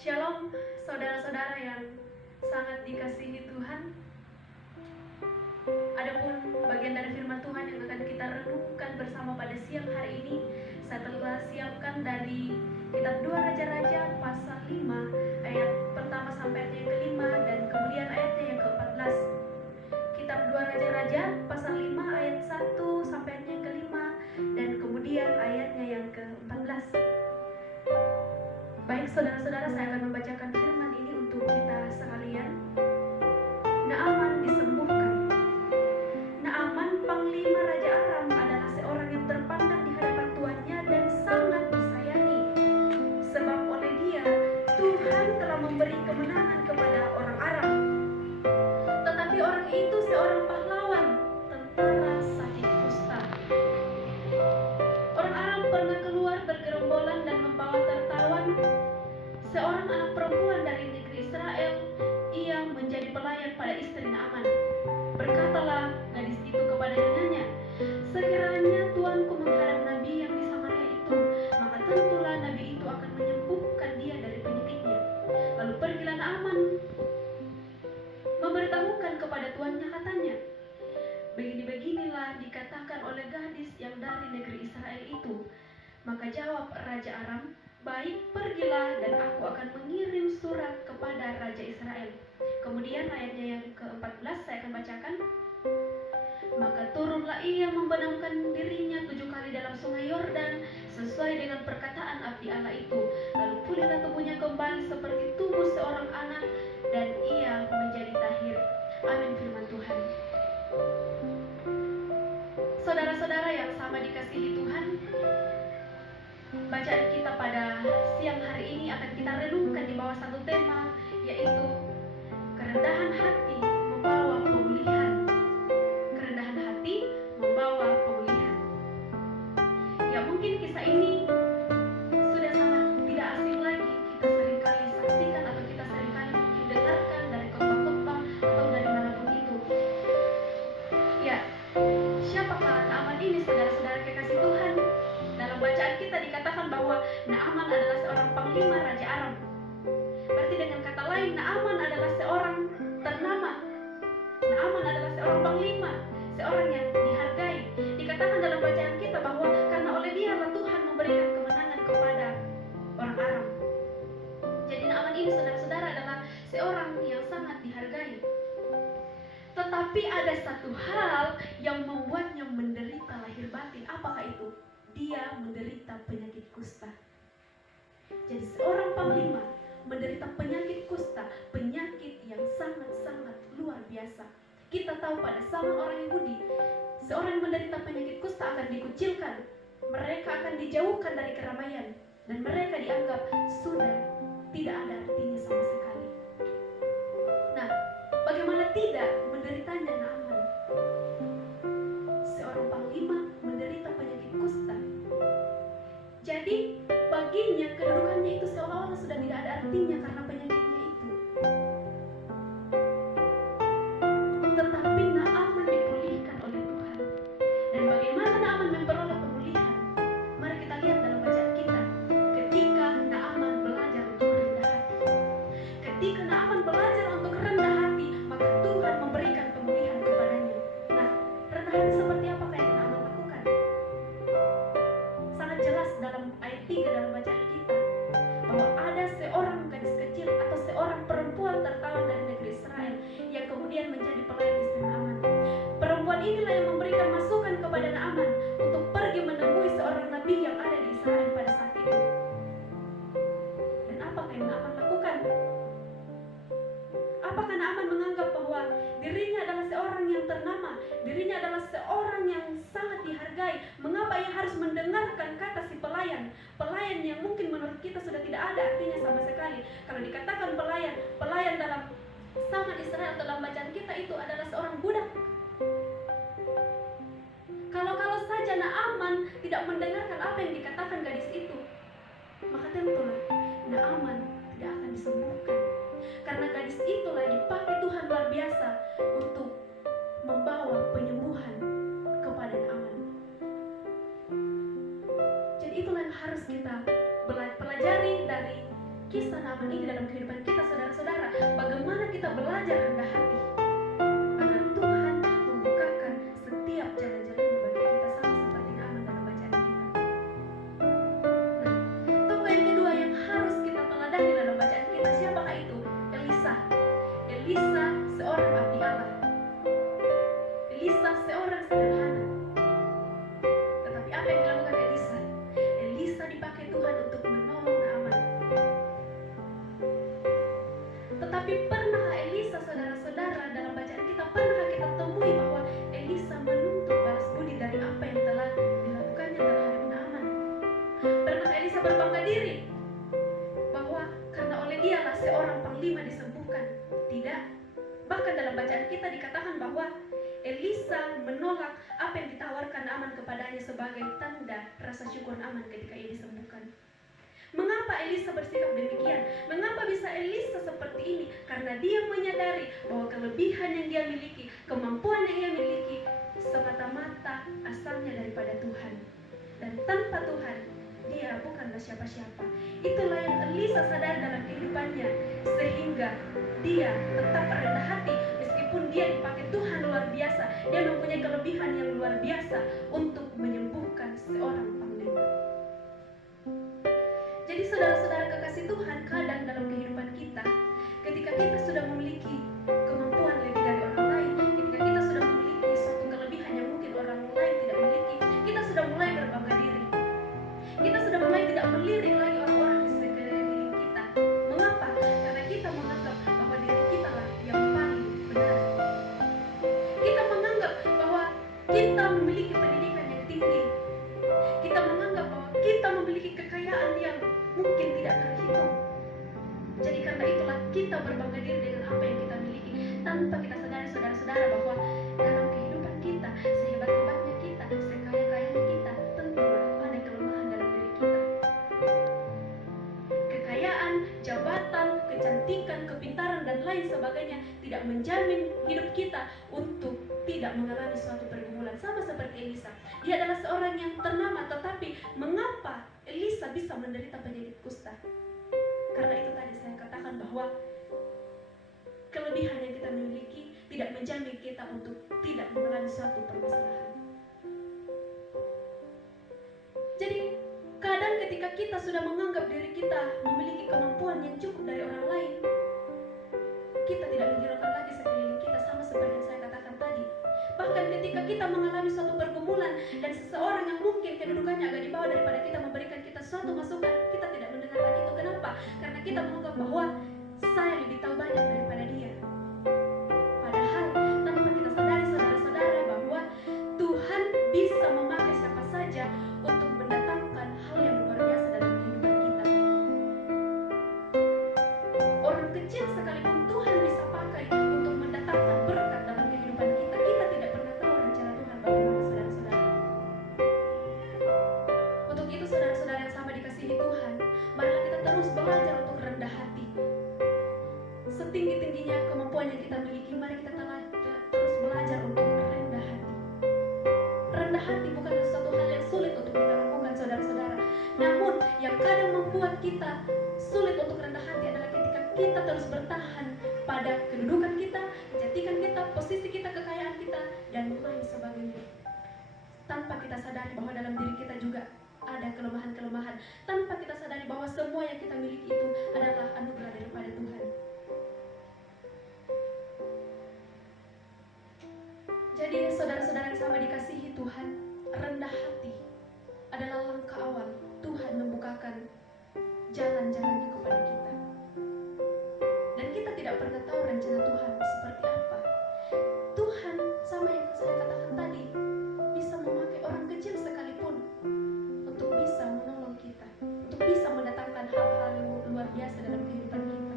Shalom, saudara-saudara yang sangat dikasihi Tuhan. Adapun bagian dari firman Tuhan yang akan kita renungkan bersama pada siang hari ini, saya telah siapkan dari kitab 2 Raja-Raja pasal 5 ayat pertama sampai ayat yang kelima dan kemudian ayatnya yang ke-14. Kitab 2 Raja-Raja pasal 5 ayat 1 sampai ayatnya yang kelima dan kemudian ayatnya yang ke-14. Baik saudara-saudara, saya akan membacakan firman ini untuk kita sekalian. Naaman disembuhkan. Naaman, panglima Raja Aram, adalah seorang yang terpandang di hadapan tuannya dan sangat disayangi. Sebab oleh dia, Tuhan telah memberi kemenangan kepada orang Aram. Tetapi orang itu seorang pahlawan, tentara sakit kusta. Orang Aram pernah keluar bergerombolan dan membawa tertawan seorang anak perempuan dari negeri Israel. Ia menjadi pelayan pada istri Naaman. Berkatalah gadis itu kepada nyonyanya, sekiranya tuanku menghadap nabi yang di Samaria itu, maka tentulah nabi itu akan menyembuhkan dia dari penyakitnya. Lalu pergilah Naaman memberitahukan kepada tuannya, katanya, begini-beginilah dikatakan oleh gadis yang dari negeri Israel itu. Maka jawab Raja Aram, baik, pergilah dan aku akan mengirim surat kepada Raja Israel. Kemudian ayatnya yang ke-14 saya akan bacakan. Maka turunlah ia membenamkan dirinya 7 kali dalam sungai Yordan sesuai dengan perkataan abdi Allah itu. Lalu pulihlah tubuhnya kembali seperti tubuh seorang anak dan ia menjadi tahir. Amin firman Tuhan. Saudara-saudara yang sama dikasihi Tuhan, bacaan kita pada siang hari ini akan kita renungkan di bawah satu tema, yaitu kerendahan hati membawa pemulihan. Kerendahan hati membawa pemulihan. Ya, mungkin kisah ini sudah sangat tidak asing lagi. Kita seringkali saksikan atau kita seringkali mungkin dengarkan dari khotbah-khotbah atau dari manapun itu. Ya, siapakah Naaman ini, saudara-saudara kekasih Tuhan? Dalam bacaan kita dikatakan bahwa Naaman adalah seorang panglima Raja Aram. Berarti dengan kata lain, Naaman adalah seorang ternama. Naaman adalah seorang panglima, seorang yang dihargai. Dikatakan dalam bacaan kita bahwa karena oleh dia Tuhan memberikan kemenangan kepada orang Aram. Jadi Naaman ini, saudara-saudara, adalah seorang yang sangat dihargai. Tetapi ada satu hal yang membuatnya menderita lahir batin. Apakah itu? Dia menderita penyakit kusta. Jadi seorang panglima menderita penyakit kusta, penyakit yang sangat-sangat luar biasa. Kita tahu pada zaman orang Yahudi, seorang yang menderita penyakit kusta akan dikucilkan. Mereka akan dijauhkan dari keramaian dan mereka dianggap sudah tidak ada artinya sama sekali. Nah, bagaimana tidak menderitanya Naaman? Seorang panglima menderita penyakit kusta. Jadi baginya kedudukannya itu seolah-olah sudah tidak ada artinya karena penyakitnya itu. Tetapi Naaman dipulihkan oleh Tuhan. Dan bagaimana Naaman memperoleh pemulihan? Mari kita lihat dalam bacaan kita. Ketika Naaman belajar untuk rendah hati. Ketika Naaman belajar untuk rendah hati, maka Tuhan memberikan pemulihan kepadanya. Nah, rendah hati seperti apa yang Naaman lakukan? Sangat jelas dalam ayat 3 dalam bacaan kita bahwa ada seorang gadis kecil atau seorang perempuan tertawan dari negeri Israel yang kemudian menjadi pelayan istri Naaman. Perempuan inilah yang memberikan masukan kepada Naaman untuk pergi menemui seorang nabi yang ada di Israel pada saat itu. Dan apakah yang Naaman lakukan? Apakah Naaman menganggap bahwa dirinya adalah seorang yang ternama, dirinya adalah seorang yang sangat dihargai? Mengapa ia harus mendengarkan kata si pelayan? Pelayan yang mungkin menurut kita sudah tidak ada artinya sama sekali. Kalau dikatakan pelayan, pelayan dalam zaman Israel dalam bacaan kita itu adalah seorang budak. Kalau saja Naaman tidak mendengarkan apa yang dikatakan gadis itu, maka tentulah Naaman tidak akan disembuhkan. Karena gadis itulah dipakai Tuhan luar biasa untuk membawa penyembuhan kepada Naaman. Jadi itulah yang harus kita pelajari dari kisah Naaman ini dalam kehidupan kita, saudara-saudara, bagaimana kita belajar rendah hati agar Tuhan membukakan setiap jalan-jalan bagi kita, sama seperti Naaman dalam bacaan kita. Nah, tokoh yang kedua yang harus kita teladani dalam bacaan kita, siapakah itu? Elisa. Elisa seorang abdi Allah. Elisa seorang sederhana. Tetapi apa yang dilakukan Elisa? Elisa dipakai Tuhan untuk menolong Naaman. Tetapi pernahkah Elisa, saudara-saudara, dalam bacaan kita, pernahkah kita temui bahwa Elisa menuntut balas budi dari apa yang telah dilakukannya terhadap Naaman? Pernahkah Elisa berbangga diri bahwa karena oleh dialah seorang panglima disembuhkan? Tidak. Bahkan dalam bacaan kita dikatakan bahwa Elisa menolak apa yang ditawarkan Naaman kepadanya sebagai tanda rasa syukur Naaman ketika ia disembuhkan. Mengapa Elisa bersikap demikian? Mengapa bisa Elisa seperti ini? Karena dia menyadari bahwa kelebihan yang dia miliki, kemampuan yang ia miliki, semata-mata asalnya daripada Tuhan. Dan tanpa Tuhan, dia bukanlah siapa-siapa. Itulah yang Elisa sadar dalam kehidupannya, sehingga dia tetap rendah hati meskipun dia dipakai Tuhan luar biasa. Dia mempunyai kelebihan yang luar biasa untuk menyembuhkan seorang panglima. Jadi saudara-saudara kekasih Tuhan, kadang dalam kehidupan kita, ketika kita sudah memiliki kemampuan lebih dari orang lain, ketika kita sudah memiliki suatu kelebihan yang mungkin orang lain tidak miliki, kita sudah mulai berbangga diri. Kita sudah mulai tidak melirik lagi orang-orang di sekeliling kita. Mengapa? Karena kita menganggap bahwa diri kita lah yang paling benar. Kita menganggap bahwa kita memiliki pendidikan yang tinggi. Kita menganggap bahwa kita memiliki kekayaan yang mungkin tidak terhitung. Jadi karena itulah kita berbangga diri dengan apa yang kita miliki, tanpa kita sadari, saudara-saudara, bahwa dalam kehidupan kita, sehebat-hebatnya kita, sekaya-kayanya kita, tentu ada kelemahan dalam diri kita. Kekayaan, jabatan, kecantikan, kepintaran, dan lain sebagainya tidak menjamin hidup kita untuk tidak mengalami suatu pergumulan. Sama seperti Elisa, dia adalah seorang yang ternama, tetapi mengapa Elisa bisa menderita penyakit kusta? Karena itu tadi saya katakan bahwa kelebihan yang kita miliki tidak menjamin kita untuk tidak mengalami suatu permasalahan. Jadi kadang ketika kita sudah menganggap diri kita memiliki kemampuan yang cukup dari orang lain, kita tidak menghiraukan lagi sekeliling kita, sama seperti yang saya katakan tadi. Bahkan ketika kita mengalami suatu pergumulan dan seseorang yang mungkin kedudukannya agak di bawah daripada kita memberikan kita suatu masukan, kita tidak mendengarkan itu. Kenapa? Karena kita menganggap bahwa saya lebih tahu banyak daripada dia. Padahal tanpa kita sadari, saudara-saudara, bahwa Tuhan bisa memakai siapa saja untuk mendatangkan hal yang luar biasa dalam kehidupan kita. Orang kecil sekalipun Tuhan bisa pakai untuk mendatangkan berkat dalam kehidupan kita. Kita tidak pernah tahu rencana Tuhan bagaimana, saudara-saudara. Untuk itu, saudara-saudara yang sama dikasihi Tuhan, marilah kita terus belajar untuk rendah hati. Setinggi-tingginya kemampuan yang kita miliki, mari kita terus belajar untuk rendah hati. Rendah hati bukanlah suatu hal yang sulit untuk kita lakukan, saudara-saudara. Namun yang kadang membuat kita sulit untuk rendah hati adalah ketika kita terus bertahan pada kedudukan kita, kecantikan kita, posisi kita, kekayaan kita, dan lain sebagainya, tanpa kita sadari bahwa dalam diri kita juga ada kelemahan-kelemahan, tanpa kita sadari bahwa semua yang kita miliki itu adalah anugerah daripada Tuhan. Jadi saudara-saudara yang sama dikasihi Tuhan, rendah hati adalah langkah awal Tuhan membukakan jalan-jalannya kepada kita. Dan kita tidak pernah tahu rencana Tuhan seperti apa. Tuhan, sama yang saya katakan tadi, bisa memakai orang kecil sekalipun untuk bisa menolong kita, untuk bisa mendatangkan hal-hal luar biasa dalam kehidupan kita.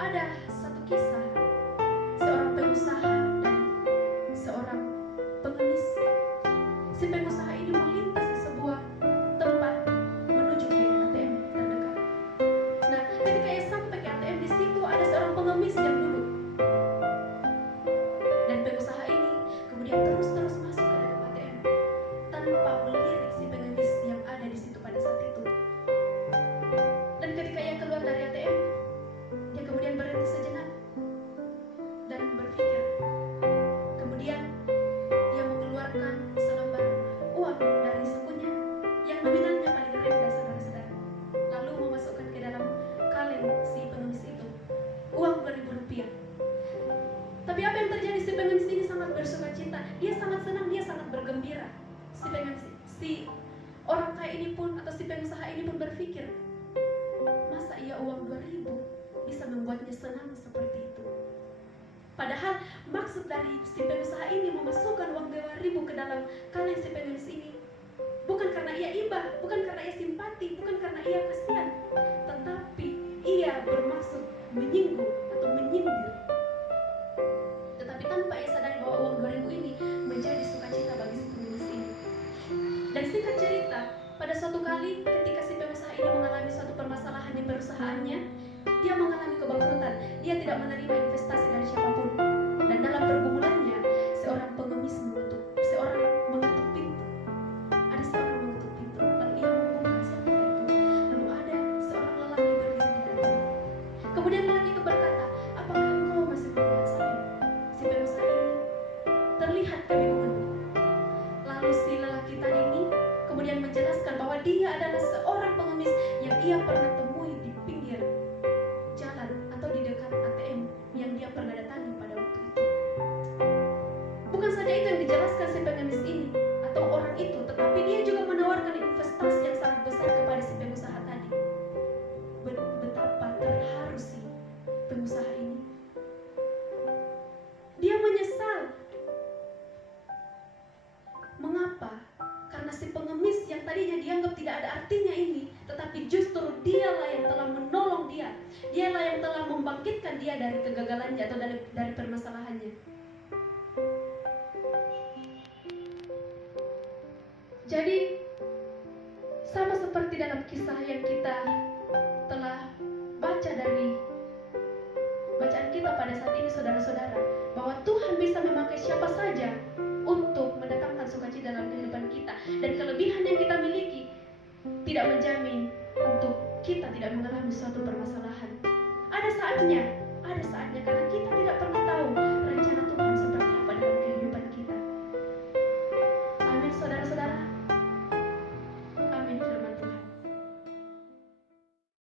Ada satu kisah seorang pengusaha dan seorang pengemis. Si pengusaha ini melintas di sebuah tempat menuju ke ATM terdekat. Nah, ketika ia sampai ke ATM, di situ ada seorang pengemis gembira. Si orang kaya ini pun atau si pengusaha ini pun berpikir, masa iya uang 2.000 bisa membuatnya senang seperti itu? Padahal maksud dari si pengusaha ini memasukkan uang 2.000 ke dalam kaleng si pengemis ini bukan karena ia iba, bukan karena ia simpati, bukan karena ia kasihan, tetapi ia bermaksud menyinggung atau menyindir. Tetapi tanpa ia sadari bahwa uang 2.000 ini menjadi sukacita bagi si pengemis ini. Dan singkat cerita, pada suatu kali ketika si pengusaha ini mengalami suatu permasalahan di perusahaannya, dia mengalami kebangkrutan, dia tidak menerima investasi dari siapapun. Dan dalam pergumulannya, seorang pengemis mengetuk pintu. Ada seorang mengetuk pintu, lalu ia membuka, siapa itu? Lalu ada seorang lelaki berdiri di depan. Kemudian lelaki itu berkata, apakah engkau masih melihat saya? Si pengusaha ini terlihat kebingungan. Lalu si lelaki tadi ini kemudian menjelaskan bahwa dia adalah seorang pengemis yang ia pernah temui di pinggir jalan atau di dekat ATM yang dia pernah datangi pada waktu itu. Bukan saja itu yang dijelaskan si pengemis ini atau orang itu, tetapi dia juga menawarkan investasi yang sangat besar kepada si pengusaha tadi. Betapa terharu si pengusaha ini. Dia menyesal. Mengapa? Karena si pengemis yang tadinya dianggap tidak ada artinya ini, tetapi justru dialah yang telah menolong dia. Dialah yang telah membangkitkan dia dari kegagalannya atau dari permasalahannya. Jadi sama seperti dalam kisah yang kita telah baca dari bacaan kita pada saat ini, saudara-saudara, bahwa Tuhan bisa memakai siapa saja untuk mendatangkan sukacita dalam kehidupan kita. Dan kelebihan yang kita miliki tidak menjamin untuk kita tidak mengalami suatu permasalahan. Ada saatnya